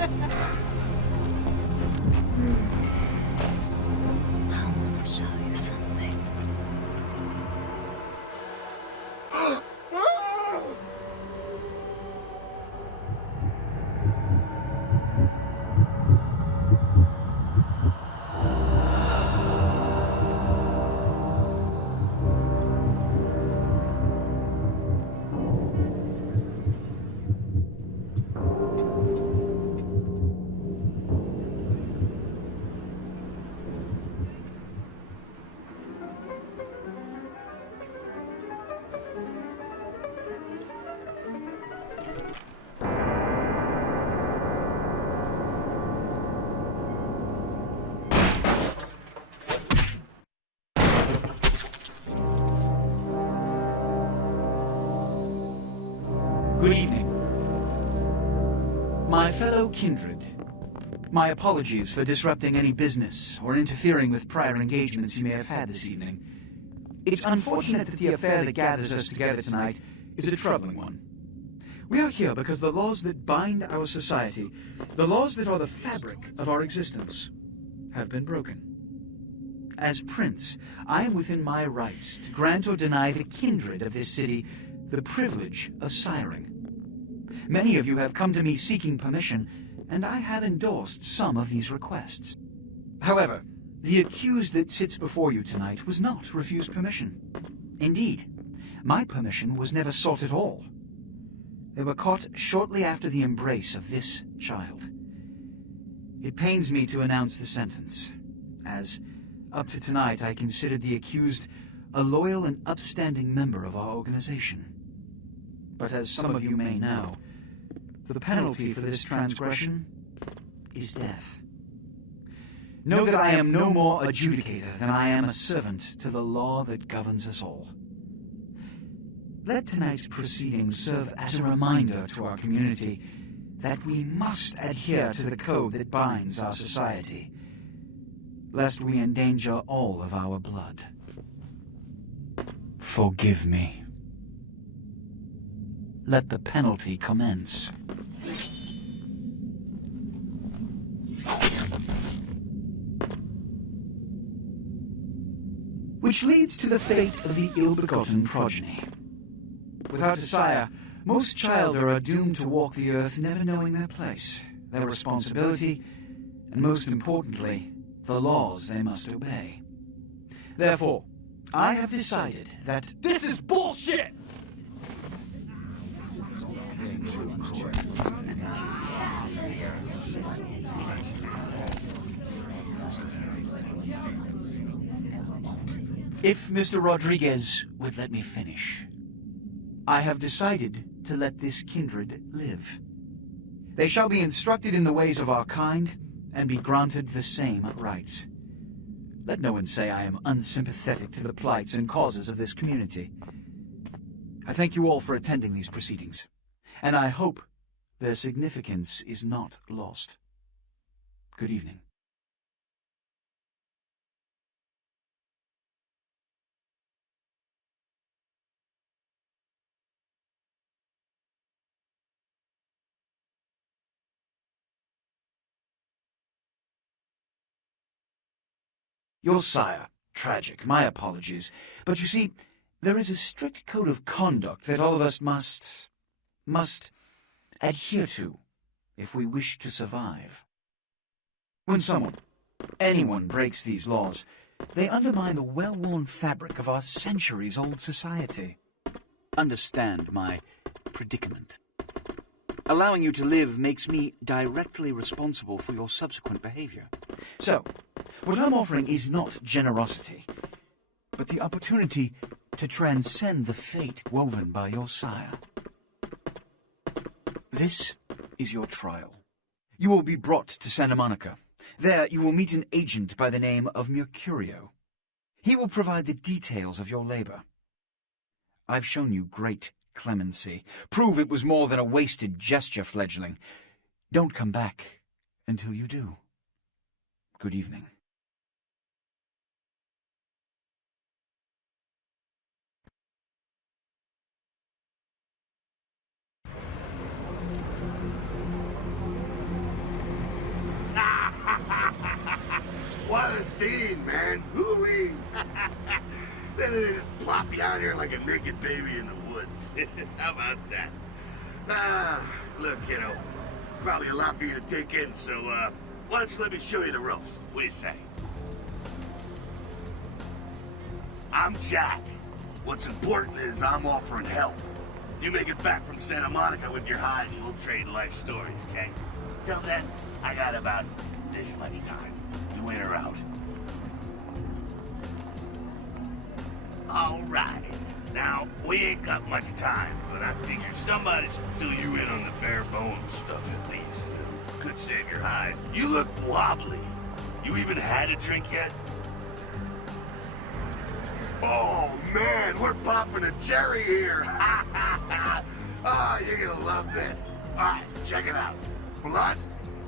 I want to show you something. Good evening. My fellow kindred, my apologies for disrupting any business or interfering with prior engagements you may have had this evening. It's unfortunate that the affair that gathers us together tonight is a troubling one. We are here because the laws that bind our society, the laws that are the fabric of our existence, have been broken. As Prince, I am within my rights to grant or deny the kindred of this city the privilege of siring. Many of you have come to me seeking permission, and I have endorsed some of these requests. However, the accused that sits before you tonight was not refused permission. Indeed, my permission was never sought at all. They were caught shortly after the embrace of this child. It pains me to announce the sentence, as up to tonight I considered the accused a loyal and upstanding member of our organization. But as some of you may know, the penalty for this transgression is death. Know that I am no more adjudicator than I am a servant to the law that governs us all. Let tonight's proceedings serve as a reminder to our community that we must adhere to the code that binds our society, lest we endanger all of our blood. Forgive me. Let the penalty commence. Which leads to the fate of the ill-begotten progeny. Without a sire, most children are doomed to walk the earth never knowing their place, their responsibility, and most importantly, the laws they must obey. Therefore, I have decided that This is bullshit! if Mr. Rodriguez would let me finish, I have decided to let this kindred live. They shall be instructed in the ways of our kind and be granted the same rights. Let no one say I am unsympathetic to the plights and causes of this community. I thank you all for attending these proceedings, and I hope their significance is not lost. Good evening. Your sire, tragic, my apologies. But you see, there is a strict code of conduct that all of us must adhere to if we wish to survive. When anyone breaks these laws, they undermine the well-worn fabric of our centuries-old society. Understand my predicament. Allowing you to live makes me directly responsible for your subsequent behavior. So, what I'm offering is not generosity, but the opportunity to transcend the fate woven by your sire. This is your trial. You will be brought to Santa Monica. There you will meet an agent by the name of Mercurio. He will provide the details of your labor. I've shown you great clemency. Prove it was more than a wasted gesture, fledgling. Don't come back until you do. Good evening. scene, man. Hoo-wee. Then they just plop you out here like a naked baby in the woods. How about that? Look, kiddo, this is probably a lot for you to take in, so, why don't you let me show you the ropes? What do you say? I'm Jack. What's important is I'm offering help. You make it back from Santa Monica with your hide and we'll trade life stories, okay? Till then, I got about this much time. You in or out? All right. Now, we ain't got much time, but I figure somebody should fill you in on the bare bones stuff at least. You know, could save your hide. You look wobbly. You even had a drink yet? Oh, man, we're popping a cherry here. Oh, you're gonna love this. All right, check it out. Blood,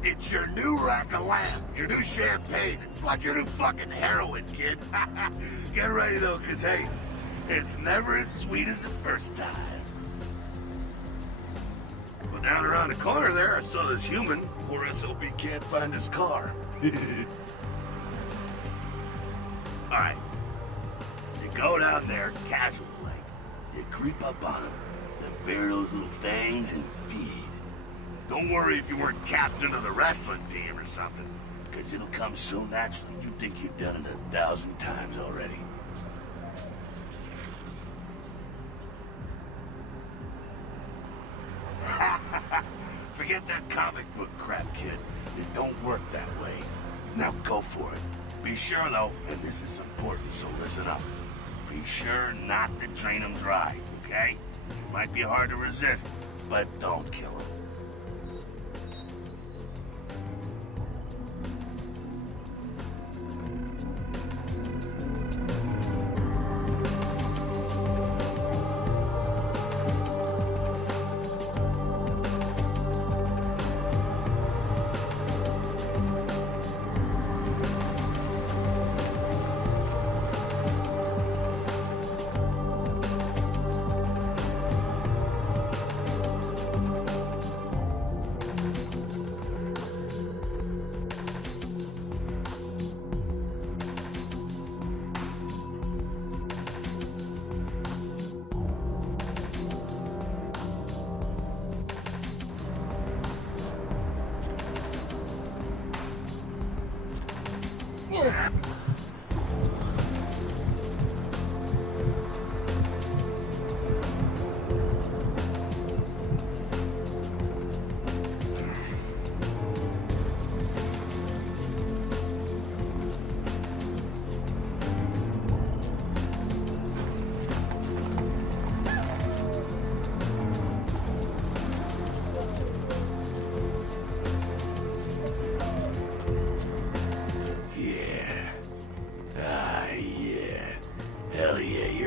it's your new rack of lamb, your new champagne, like your new fucking heroin, kid. Get ready, though, because, hey, it's never as sweet as the first time. Well, down around the corner there, I saw this human. Poor SOB can't find his car. All right. You go down there, casual like. You creep up on him, then bare those little fangs and feed. Don't worry if you weren't captain of the wrestling team or something, because it'll come so naturally you think you've done it 1,000 times already. Forget that comic book crap, kid. It don't work that way. Now go for it. Be sure, though, and this is important, so listen up. Be sure not to drain them dry, okay? It might be hard to resist, but don't kill them.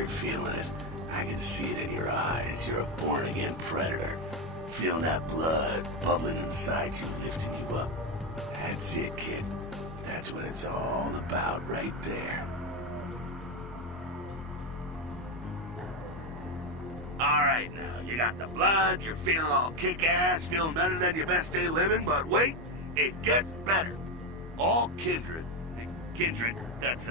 Feeling it. I can see it in your eyes. You're a born-again predator. Feeling that blood bubbling inside you, lifting you up. That's it, kid. That's what it's all about right there. Alright now, you got the blood, you're feeling all kick-ass, feeling better than your best day living, but wait, it gets better. All kindred, that's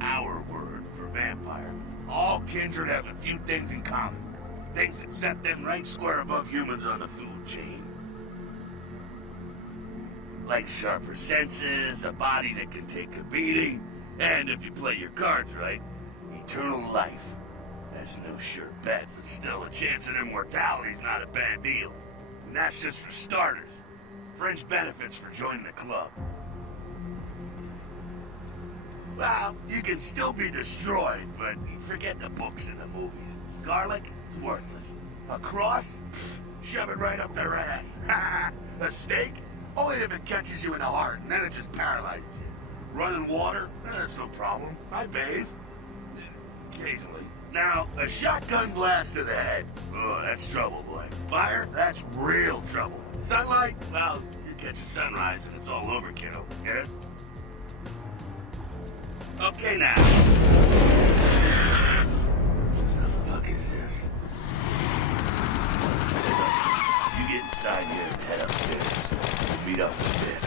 our word for vampire. All kindred have a few things in common. Things that set them right square above humans on the food chain. Like sharper senses, a body that can take a beating, and if you play your cards right, eternal life. That's no sure bet, but still a chance of immortality's not a bad deal. And that's just for starters. Fringe benefits for joining the club. Well, you can still be destroyed, but forget the books and the movies. Garlic, it's worthless. A cross? Pfft, shove it right up their ass. A steak? Only if it catches you in the heart, and then it just paralyzes you. Running water? That's no problem. I bathe. Occasionally. Now, a shotgun blast to the head. Oh, that's trouble, boy. Fire? That's real trouble. Sunlight? Well, you catch a sunrise and it's all over, kiddo. Get it? Okay, now. The fuck is this? You get inside here and head upstairs. We'll meet up in a bit.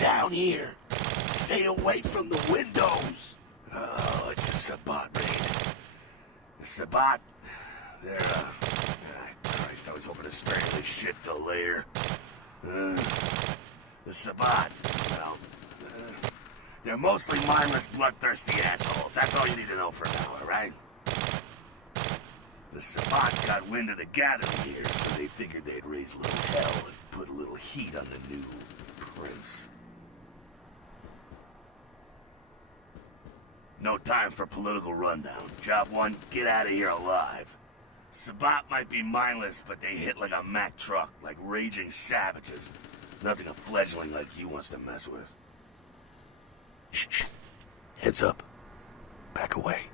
down here. Stay away from the windows. Oh, it's a Sabbat raid. The Sabbat, they're, Christ, I was hoping to spare this shit till later. The Sabbat, well, they're mostly mindless, bloodthirsty assholes. That's all you need to know for now, alright? The Sabbat got wind of the gathering here, so they figured they'd raise a little hell and put a little heat on the new prince. No time for political rundown. Job one, get out of here alive. Sabbat might be mindless, but they hit like a Mack truck, like raging savages. Nothing a fledgling like you wants to mess with. Shh, shh. Heads up. Back away.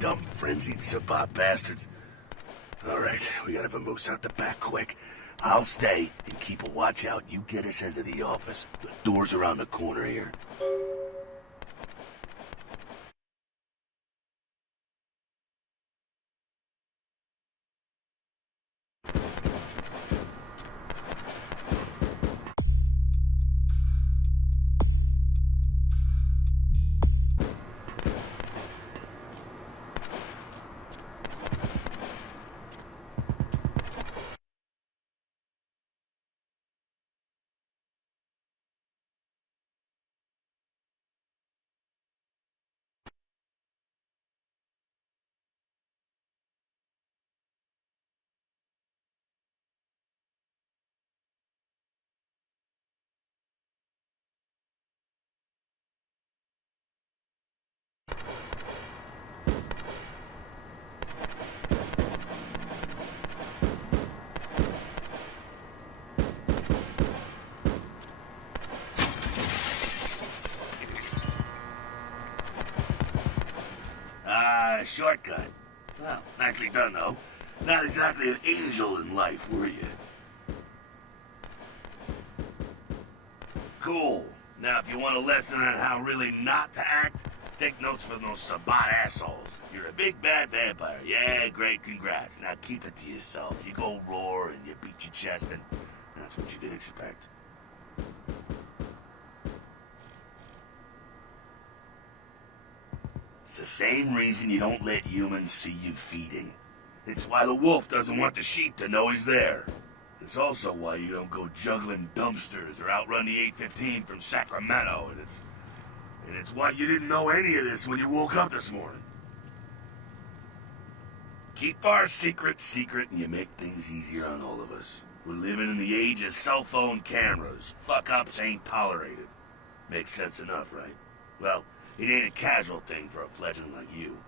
Dumb, frenzied Sabbat bastards. Alright, we gotta vamoose out the back quick. I'll stay and keep a watch out. You get us into the office. The door's around the corner here. Shortcut. Well, nicely done, though. Not exactly an angel in life, were you? Cool. Now, if you want a lesson on how really not to act, take notes from those Sabbat assholes. You're a big bad vampire. Yeah, great, congrats. Now keep it to yourself. You go roar and you beat your chest, and that's what you can expect. It's the same reason you don't let humans see you feeding. It's why the wolf doesn't want the sheep to know he's there. It's also why you don't go juggling dumpsters or outrun the 815 from Sacramento, and it's why you didn't know any of this when you woke up this morning. Keep our secret secret, and you make things easier on all of us. We're living in the age of cell phone cameras. Fuck-ups ain't tolerated. Makes sense enough, right? Well, it ain't a casual thing for a fledgling like you.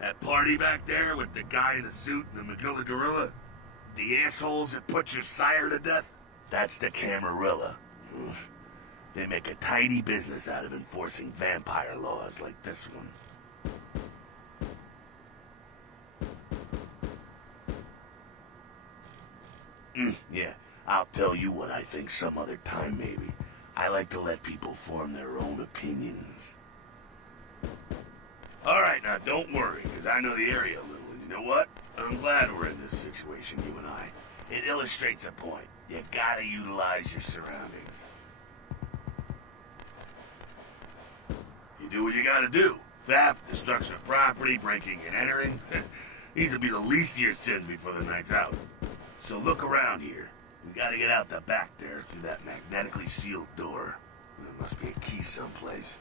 That party back there with the guy in the suit and the McGilla gorilla? The assholes that put your sire to death? That's the Camarilla. They make a tidy business out of enforcing vampire laws like this one. Yeah, I'll tell you what I think some other time, maybe. I like to let people form their own opinions. Alright, now don't worry, because I know the area a little, and you know what? I'm glad we're in this situation, you and I. It illustrates a point. You gotta utilize your surroundings. You do what you gotta do. Theft, destruction of property, breaking and entering. These will be the least of your sins before the night's out. So look around here. We gotta get out the back there through that magnetically sealed door. There must be a key someplace.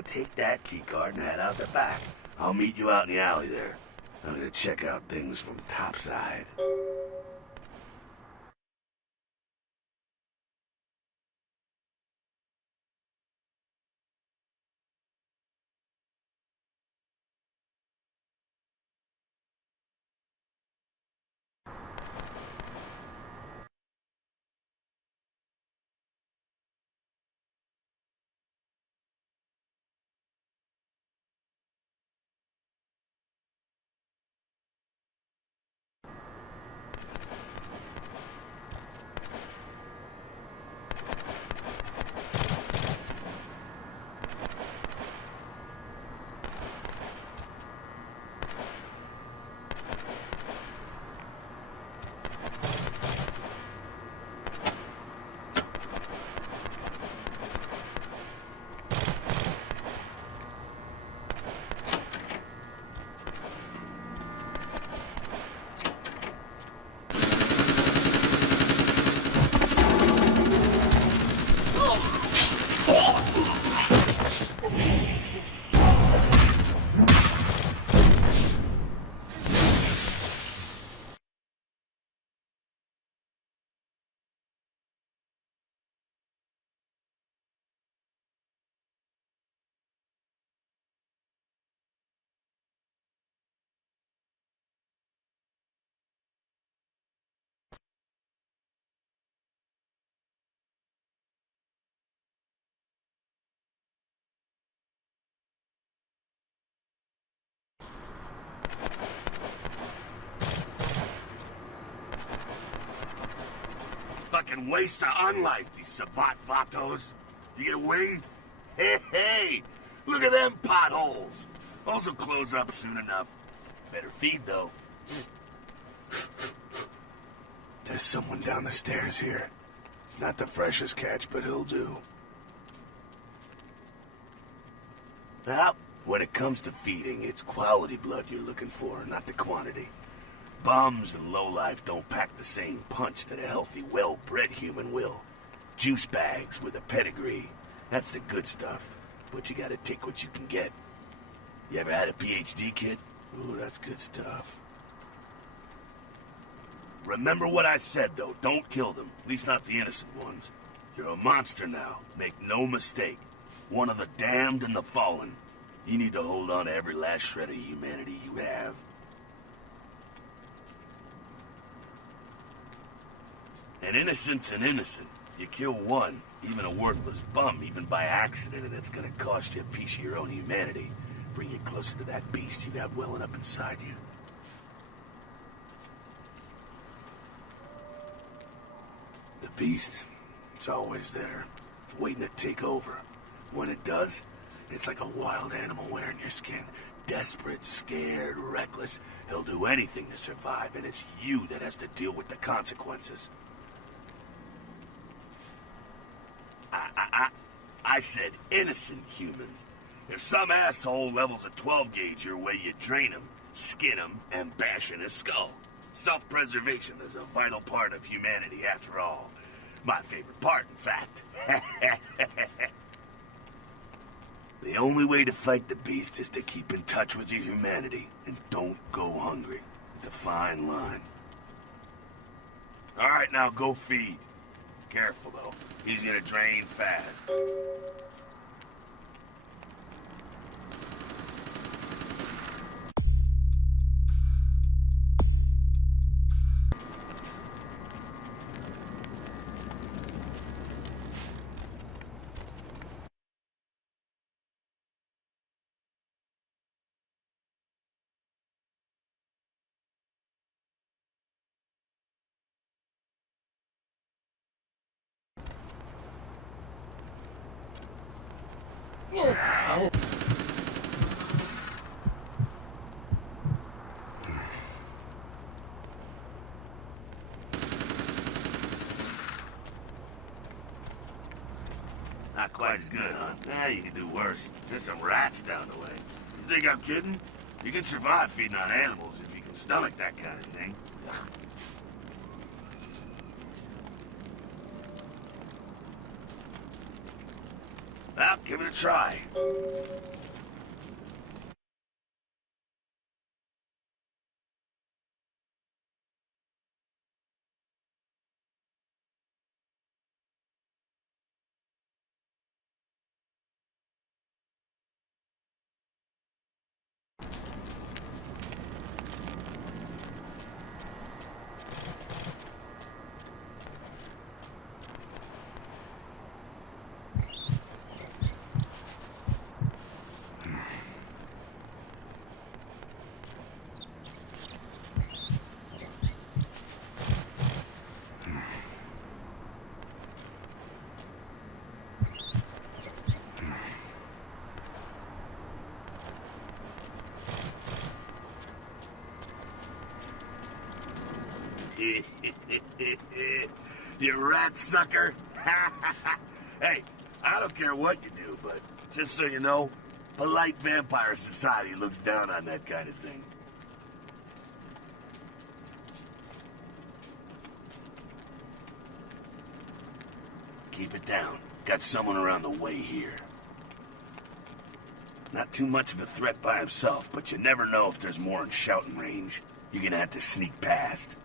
Now take that keycard and head out the back. I'll meet you out in the alley there. I'm gonna check out things from topside. Fucking waste of unlife, these Sabat Vatos. You get winged? Hey, look at them potholes. Also close up soon enough. Better feed, though. There's someone down the stairs here. It's not the freshest catch, but he'll do. Well, when it comes to feeding, it's quality blood you're looking for, not the quantity. Bums and lowlife don't pack the same punch that a healthy, well-bred human will. Juice bags with a pedigree. That's the good stuff. But you gotta take what you can get. You ever had a PhD, kid? Ooh, that's good stuff. Remember what I said, though. Don't kill them. At least not the innocent ones. You're a monster now. Make no mistake. One of the damned and the fallen. You need to hold on to every last shred of humanity you have. An innocent's an innocent. You kill one, even a worthless bum, even by accident, and it's gonna cost you a piece of your own humanity. Bring you closer to that beast you got welling up inside you. The beast, it's always there, waiting to take over. When it does, it's like a wild animal wearing your skin. Desperate, scared, reckless. He'll do anything to survive, and it's you that has to deal with the consequences. I said innocent humans. If some asshole levels a 12 gauge your way, you drain him, skin him, and bash in his skull. Self-preservation is a vital part of humanity, after all. My favorite part, in fact. The only way to fight the beast is to keep in touch with your humanity, and don't go hungry. It's a fine line. All right, now go feed. Careful, though. He's gonna drain fast. Not quite as good, huh? Yeah, you can do worse. There's some rats down the way. You think I'm kidding? You can survive feeding on animals if you can stomach that kind of thing. Ugh. Well, give it a try. You rat sucker. Hey, I don't care what you do, but just so you know, polite vampire society looks down on that kind of thing. Keep it down. Got someone around the way here. Not too much of a threat by himself, but you never know if there's more in shouting range. You're gonna have to sneak past.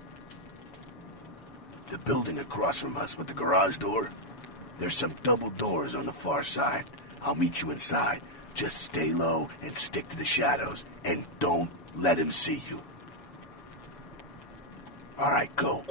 The building across from us with the garage door, there's some double doors on the far side. I'll meet you inside. Just stay low and stick to the shadows, and don't let him see you. All right, go.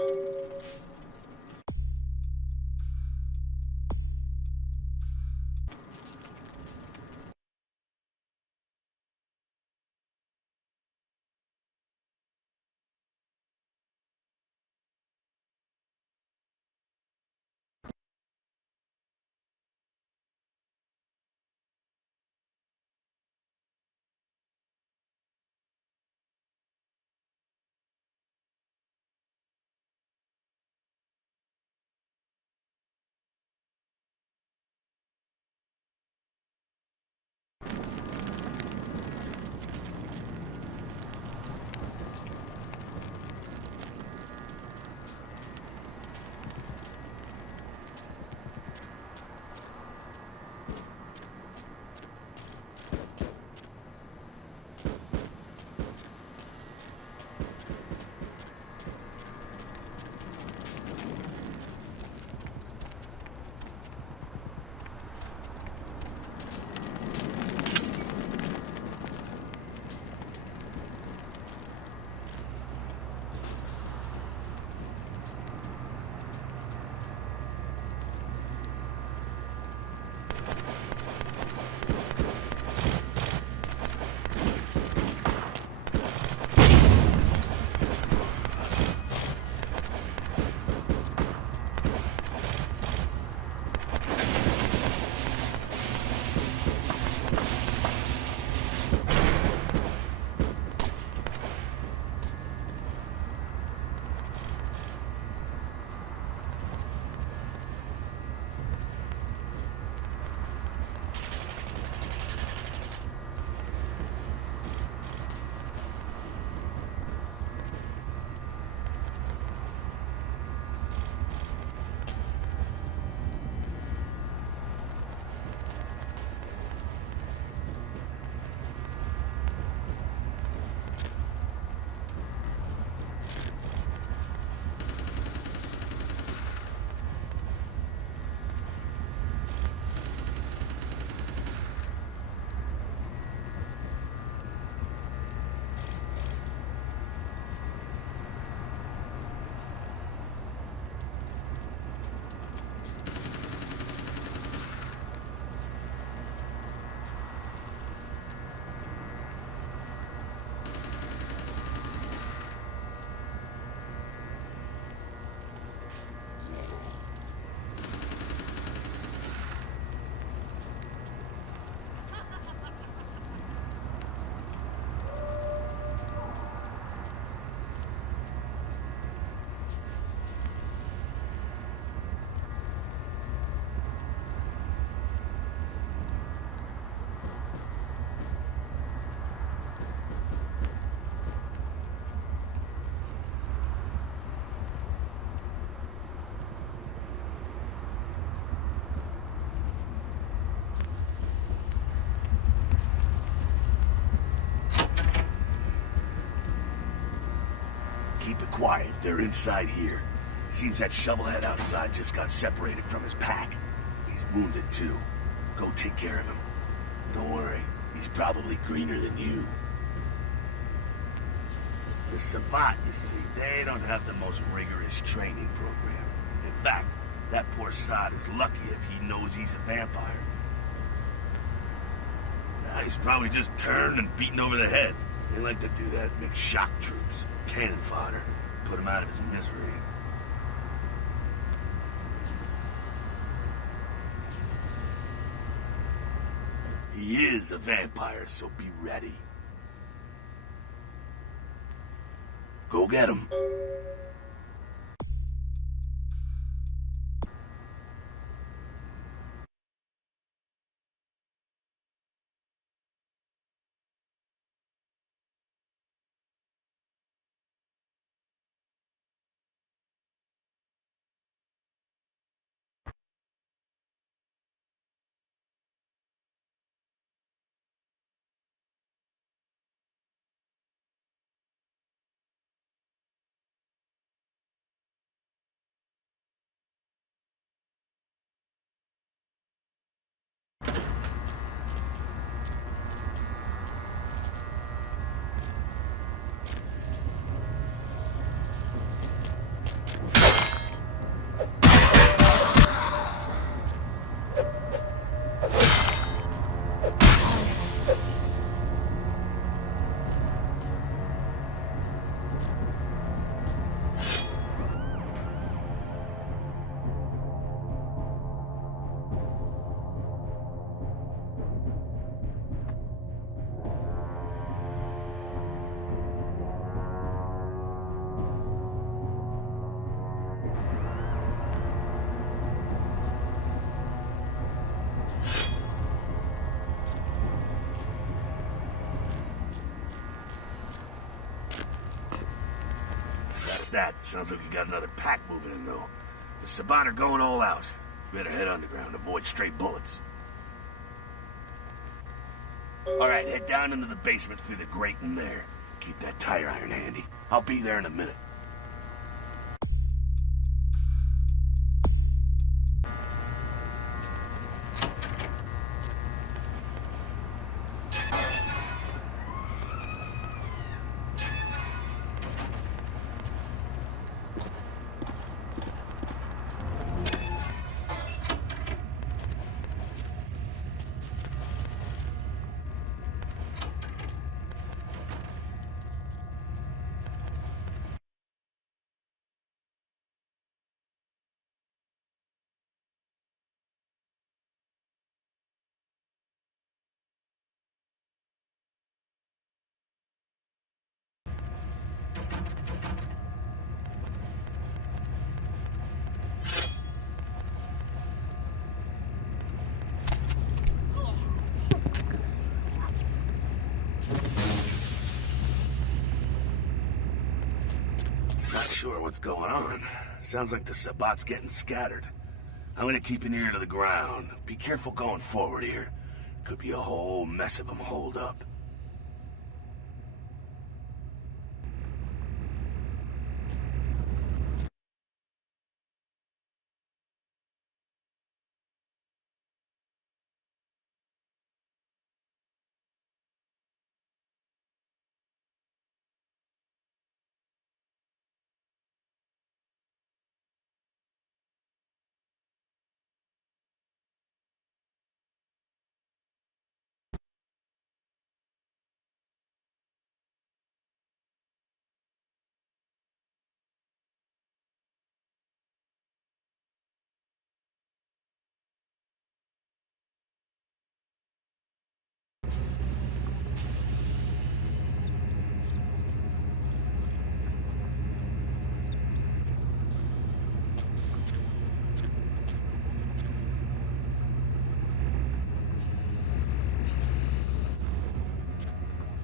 Keep it quiet. They're inside here. Seems that shovelhead outside just got separated from his pack. He's wounded too. Go take care of him. Don't worry. He's probably greener than you. The Sabbat, you see, they don't have the most rigorous training program. In fact, that poor sod is lucky if he knows he's a vampire. He's probably just turned and beaten over the head. They like to do that, make shock troops, cannon fodder, put him out of his misery. He is a vampire, so be ready. Go get him. That. Sounds like you got another pack moving in, though. The Sabbat are going all out. You better head underground, avoid straight bullets. Alright, head down into the basement through the grate in there. Keep that tire iron handy. I'll be there in a minute. Not sure what's going on. Sounds like the Sabbat's getting scattered. I'm gonna keep an ear to the ground. Be careful going forward here. Could be a whole mess of them holed up.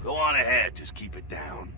Go on ahead, just keep it down.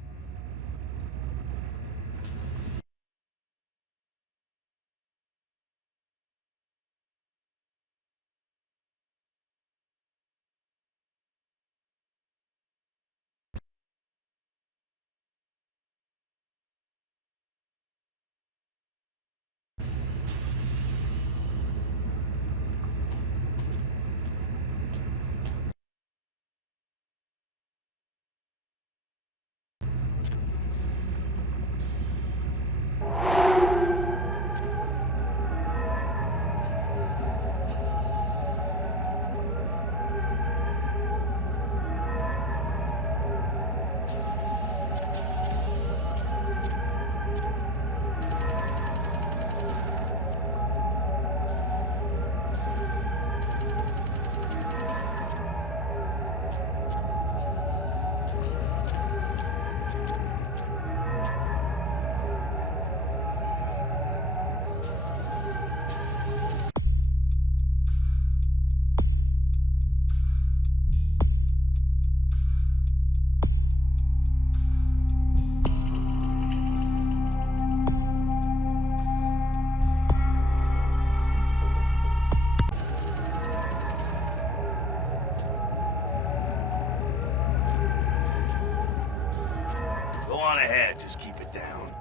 on ahead, just keep it down.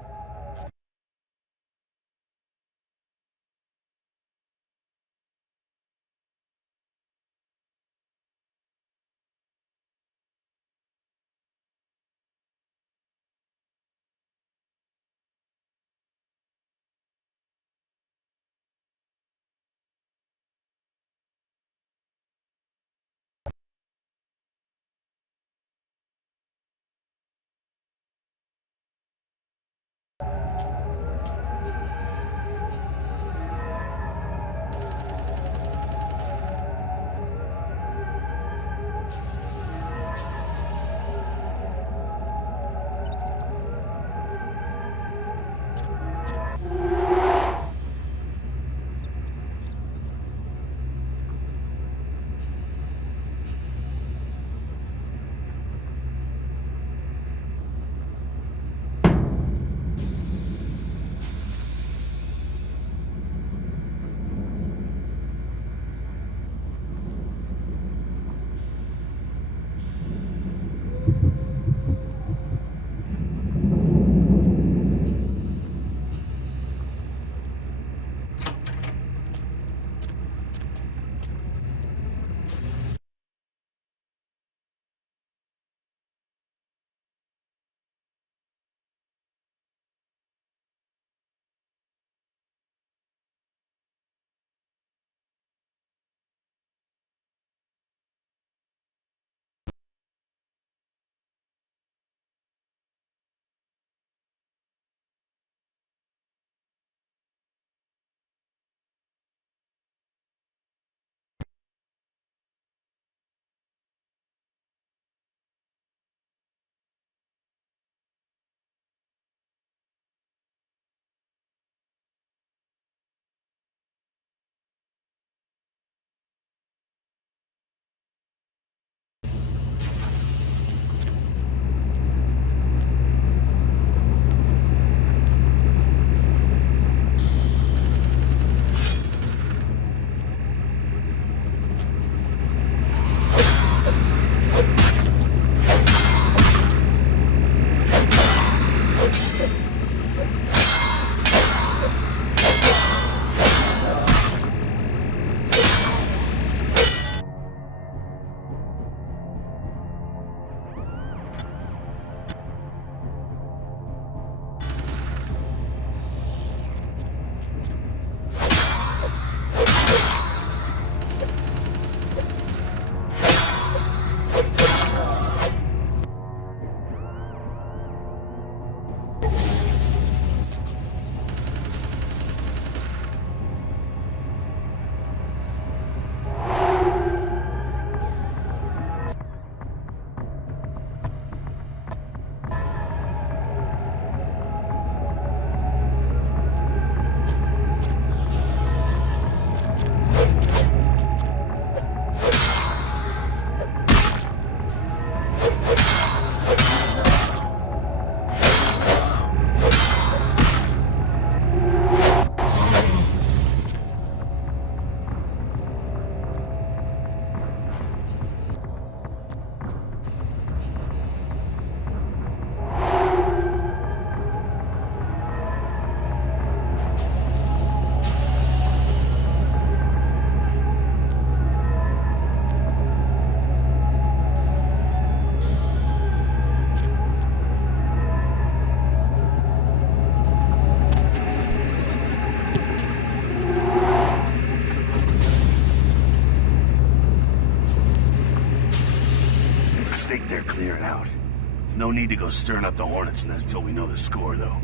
There's no need to go stirring up the hornet's nest till we know the score, though.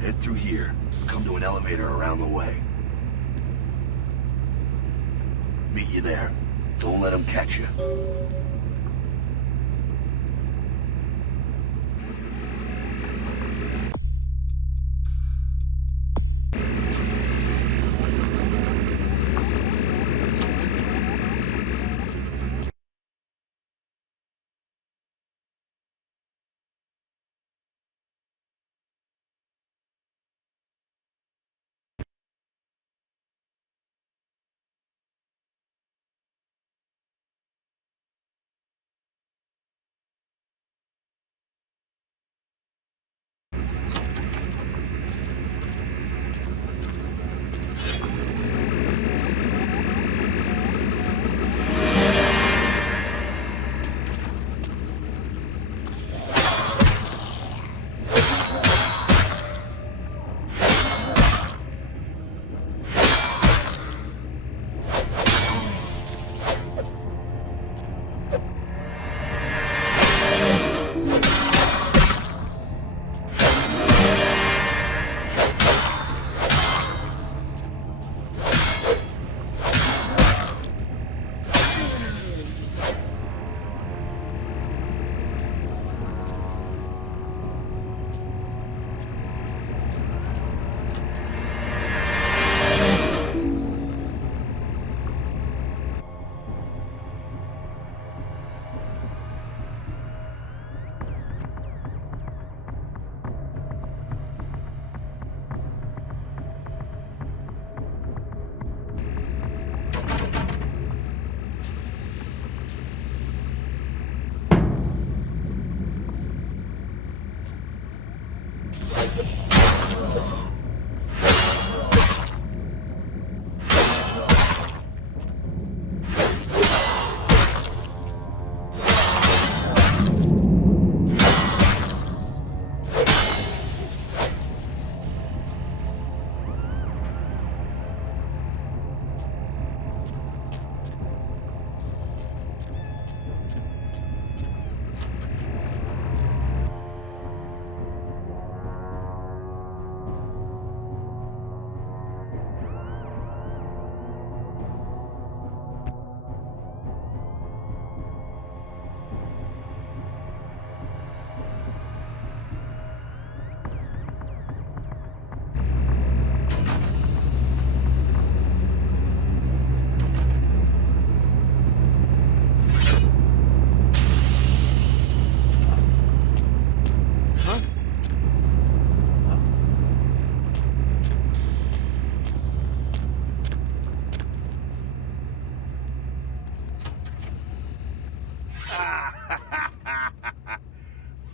Head through here, come to an elevator around the way. Meet you there. Don't let them catch you.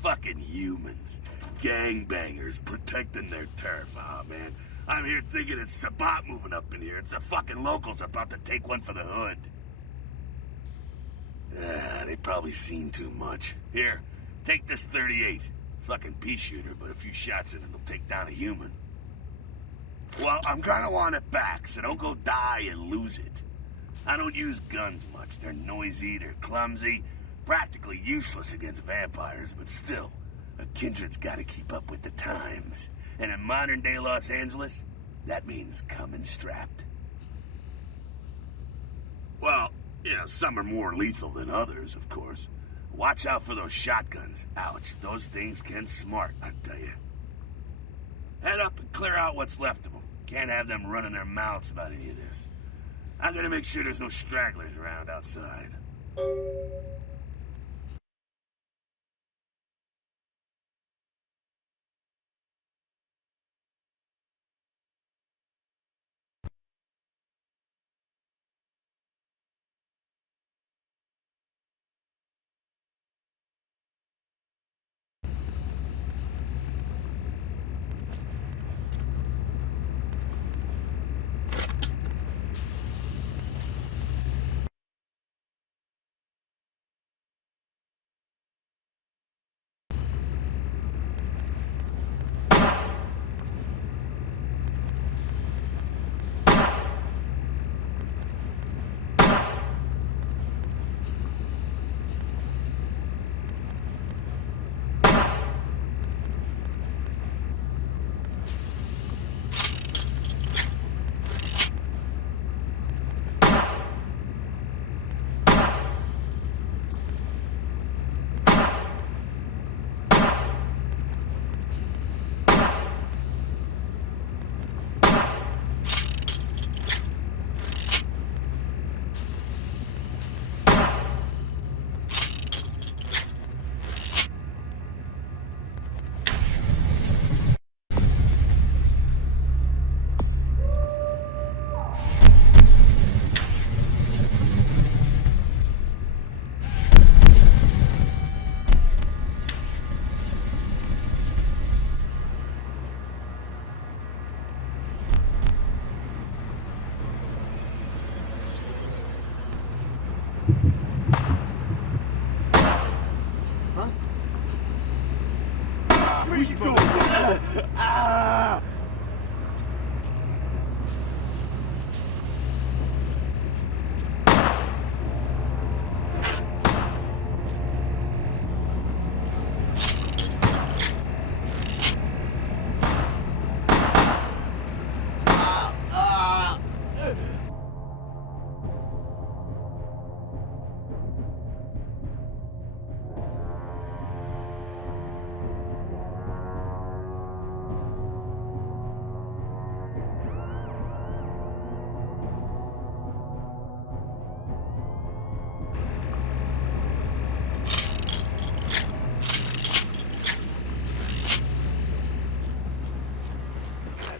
Fucking humans. Gangbangers protecting their turf. Aw, man. I'm here thinking it's Sabat moving up in here. It's the fucking locals about to take one for the hood. They probably seen too much. Here, take this 38. Fucking pea shooter, but a few shots in it'll take down a human. Well, I'm gonna want it back, so don't go die and lose it. I don't use guns much. They're noisy, they're clumsy, practically useless against vampires, but still, a kindred's gotta keep up with the times. And in modern-day Los Angeles, that means coming strapped. Well, yeah, some are more lethal than others, of course. Watch out for those shotguns. Ouch, those things can smart, I tell you. Head up and clear out what's left of them. Can't have them running their mouths about any of this. I'm gonna make sure there's no stragglers around outside.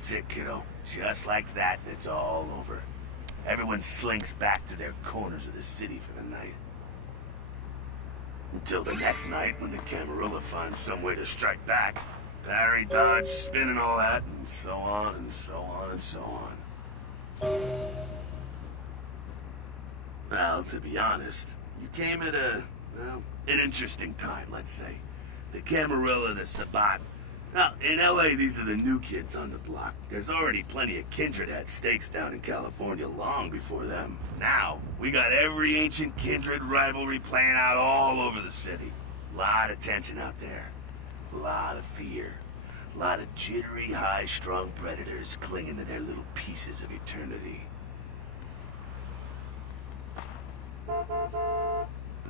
That's it, kiddo. Just like that, it's all over. Everyone slinks back to their corners of the city for the night. Until the next night when the Camarilla finds some way to strike back. Parry, dodge, spin and all that, and so on and so on and so on. Well, to be honest, you came at an interesting time, let's say. The Camarilla, the Sabat. Now, in LA, these are the new kids on the block. There's already plenty of kindred had stakes down in California long before them. Now, we got every ancient kindred rivalry playing out all over the city. Lot of tension out there. A lot of fear. A lot of jittery, high-strung predators clinging to their little pieces of eternity.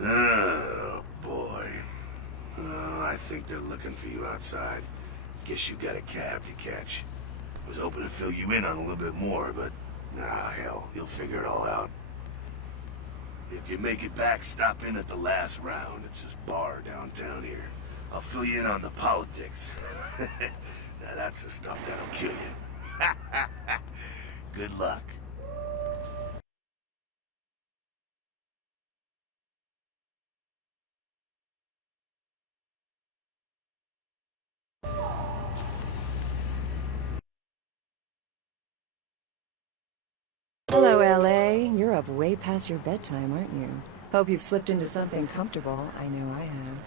Oh, boy. Oh, I think they're looking for you outside. Guess you got a cab to catch. Was hoping to fill you in on a little bit more, but... ah, hell, you'll figure it all out. If you make it back, stop in at the last round. It's this bar downtown here. I'll fill you in on the politics. Now that's the stuff that'll kill you. Good luck. Hello, LA. You're up way past your bedtime, aren't you? Hope you've slipped into something comfortable. I know I have.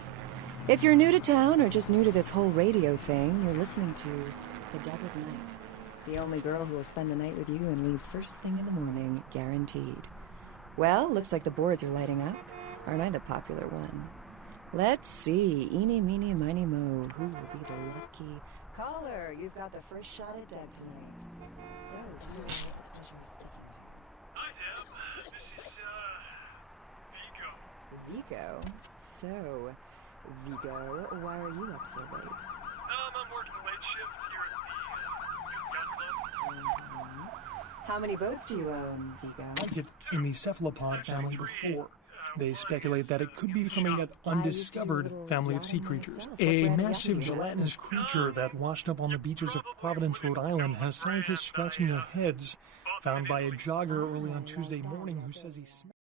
If you're new to town or just new to this whole radio thing, you're listening to The Dead of Night. The only girl who will spend the night with you and leave first thing in the morning, guaranteed. Well, looks like the boards are lighting up. Aren't I the popular one? Let's see. Eeny, meeny, miny, mo. Who will be the lucky caller? You've got the first shot at Deb tonight. So, do you have the pleasure of speaking to? Hi, Deb. This is, Vico. Vico? So, Vico, why are you up so late? I'm working the late shift here at the Youth Gun Club. How many boats do you own, Vigo? Target in the cephalopod family before. They speculate that it could be from an undiscovered family of sea creatures. A massive gelatinous creature that washed up on the beaches of Providence, Rhode Island, has scientists scratching their heads. Found by a jogger early on Tuesday morning who says he